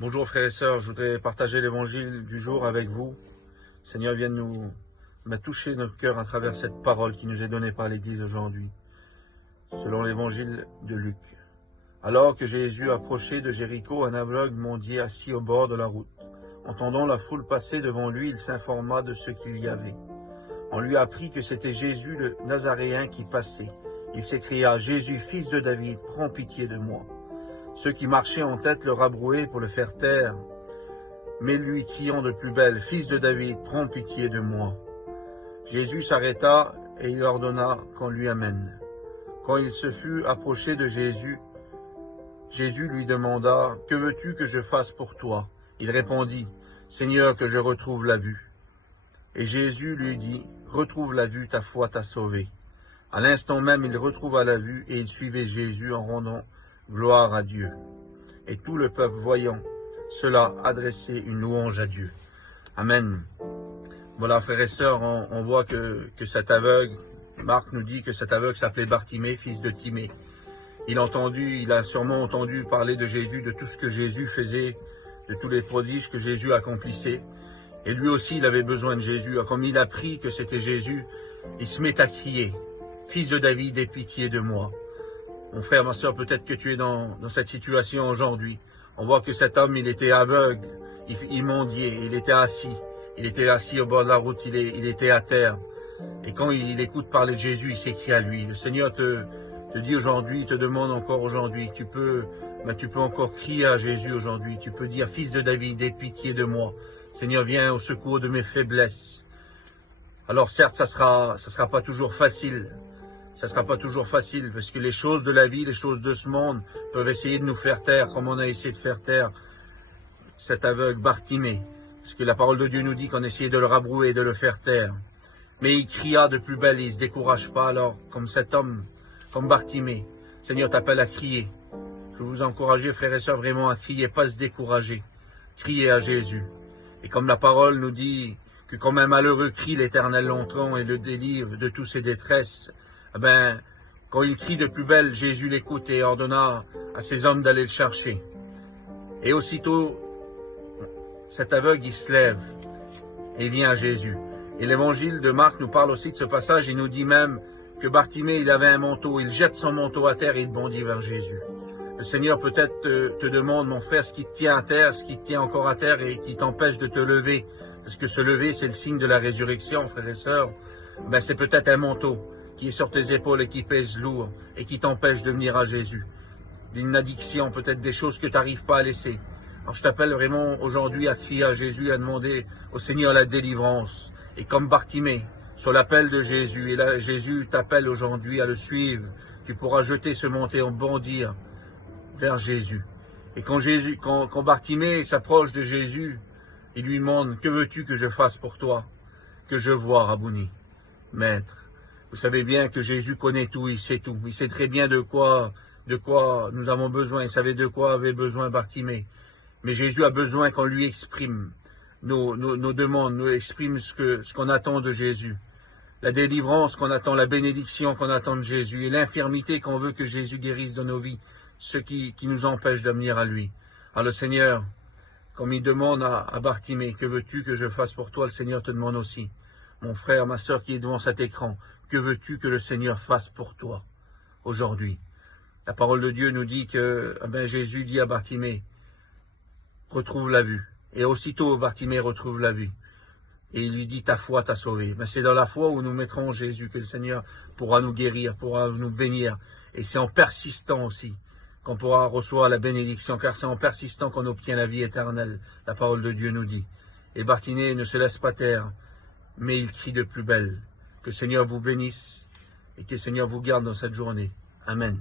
Bonjour frères et sœurs, je voudrais partager l'évangile du jour avec vous. Le Seigneur vient toucher notre cœur à travers cette parole qui nous est donnée par l'Église aujourd'hui, selon l'évangile de Luc. Alors que Jésus approchait de Jéricho, un aveugle mendiait assis au bord de la route. Entendant la foule passer devant lui, il s'informa de ce qu'il y avait. On lui apprit que c'était Jésus le Nazaréen qui passait. Il s'écria « Jésus, fils de David, prends pitié de moi ». Ceux qui marchaient en tête le rabrouaient pour le faire taire, mais lui criant de plus belle, « Fils de David, prends pitié de moi ». Jésus s'arrêta et il ordonna qu'on lui amène. Quand il se fut approché de Jésus, Jésus lui demanda, « Que veux-tu que je fasse pour toi ?» Il répondit, « Seigneur, que je retrouve la vue. » Et Jésus lui dit, « Retrouve la vue, ta foi t'a sauvé. » À l'instant même, il retrouva la vue et il suivait Jésus en rendant gloire à Dieu. Et tout le peuple, voyant cela, adressait une louange à Dieu. Amen. Voilà, frères et sœurs, on voit que cet aveugle, Marc nous dit que cet aveugle s'appelait Bartimée, fils de Timée. Il a sûrement entendu parler de Jésus, de tout ce que Jésus faisait, de tous les prodiges que Jésus accomplissait. Et lui aussi, il avait besoin de Jésus. Comme il a appris que c'était Jésus, il se met à crier, « Fils de David, aie pitié de moi ». Mon frère, ma soeur, peut-être que tu es dans cette situation aujourd'hui. On voit que cet homme, il était aveugle, il mendiait, il était assis au bord de la route, il était à terre. Et quand il écoute parler de Jésus, il s'écrie à lui. Le Seigneur te dit aujourd'hui, te demande encore aujourd'hui, tu peux encore crier à Jésus aujourd'hui. Tu peux dire, Fils de David, aie pitié de moi. Seigneur, viens au secours de mes faiblesses. Alors certes, ça sera pas toujours facile. Ça ne sera pas toujours facile, parce que les choses de la vie, les choses de ce monde peuvent essayer de nous faire taire, comme on a essayé de faire taire cet aveugle Bartimée. Parce que la parole de Dieu nous dit qu'on essayait de le rabrouer, de le faire taire. Mais il cria de plus belle, il ne se décourage pas alors, comme cet homme, comme Bartimée. Le Seigneur t'appelle à crier. Je veux vous encourager, frères et sœurs, vraiment à crier, pas se décourager. Crier à Jésus. Et comme la parole nous dit que comme un malheureux crie, l'Éternel l'entend et le délivre de toutes ses détresses, quand il crie de plus belle, Jésus l'écoute et ordonna à ses hommes d'aller le chercher. Et aussitôt, cet aveugle, il se lève et vient à Jésus. Et l'évangile de Marc nous parle aussi de ce passage. Il nous dit même que Bartimée, il avait un manteau. Il jette son manteau à terre et il bondit vers Jésus. Le Seigneur peut-être te demande, mon frère, ce qui te tient à terre, ce qui te tient encore à terre et qui t'empêche de te lever. Parce que se lever, c'est le signe de la résurrection, frères et sœurs. C'est peut-être un manteau qui est sur tes épaules et qui pèse lourd et qui t'empêche de venir à Jésus. D'une addiction, peut-être des choses que tu n'arrives pas à laisser. Alors je t'appelle vraiment aujourd'hui à crier à Jésus, à demander au Seigneur la délivrance. Et comme Bartimée, sur l'appel de Jésus, et là Jésus t'appelle aujourd'hui à le suivre, tu pourras jeter ce manteau, bondir vers Jésus. Et quand Bartimée s'approche de Jésus, il lui demande, que veux-tu que je fasse pour toi? Que je voie, Rabouni, Maître. Vous savez bien que Jésus connaît tout, il sait tout. Il sait très bien de quoi nous avons besoin. Il savait de quoi avait besoin Bartimée. Mais Jésus a besoin qu'on lui exprime nos demandes, nous exprime ce qu'on attend de Jésus. La délivrance qu'on attend, la bénédiction qu'on attend de Jésus et l'infirmité qu'on veut que Jésus guérisse dans nos vies, ce qui nous empêche de venir à lui. Alors le Seigneur, comme il demande à Bartimée, que veux-tu que je fasse pour toi? Le Seigneur te demande aussi. Mon frère, ma soeur qui est devant cet écran, que veux-tu que le Seigneur fasse pour toi aujourd'hui? La parole de Dieu nous dit que Jésus dit à Bartimée, retrouve la vue. Et aussitôt Bartimée retrouve la vue. Et il lui dit, ta foi t'a sauvé. C'est dans la foi où nous mettrons Jésus que le Seigneur pourra nous guérir, pourra nous bénir. Et c'est en persistant aussi qu'on pourra recevoir la bénédiction, car c'est en persistant qu'on obtient la vie éternelle. La parole de Dieu nous dit. Et Bartimée ne se laisse pas taire, mais il crie de plus belle. Que le Seigneur vous bénisse et que le Seigneur vous garde dans cette journée. Amen.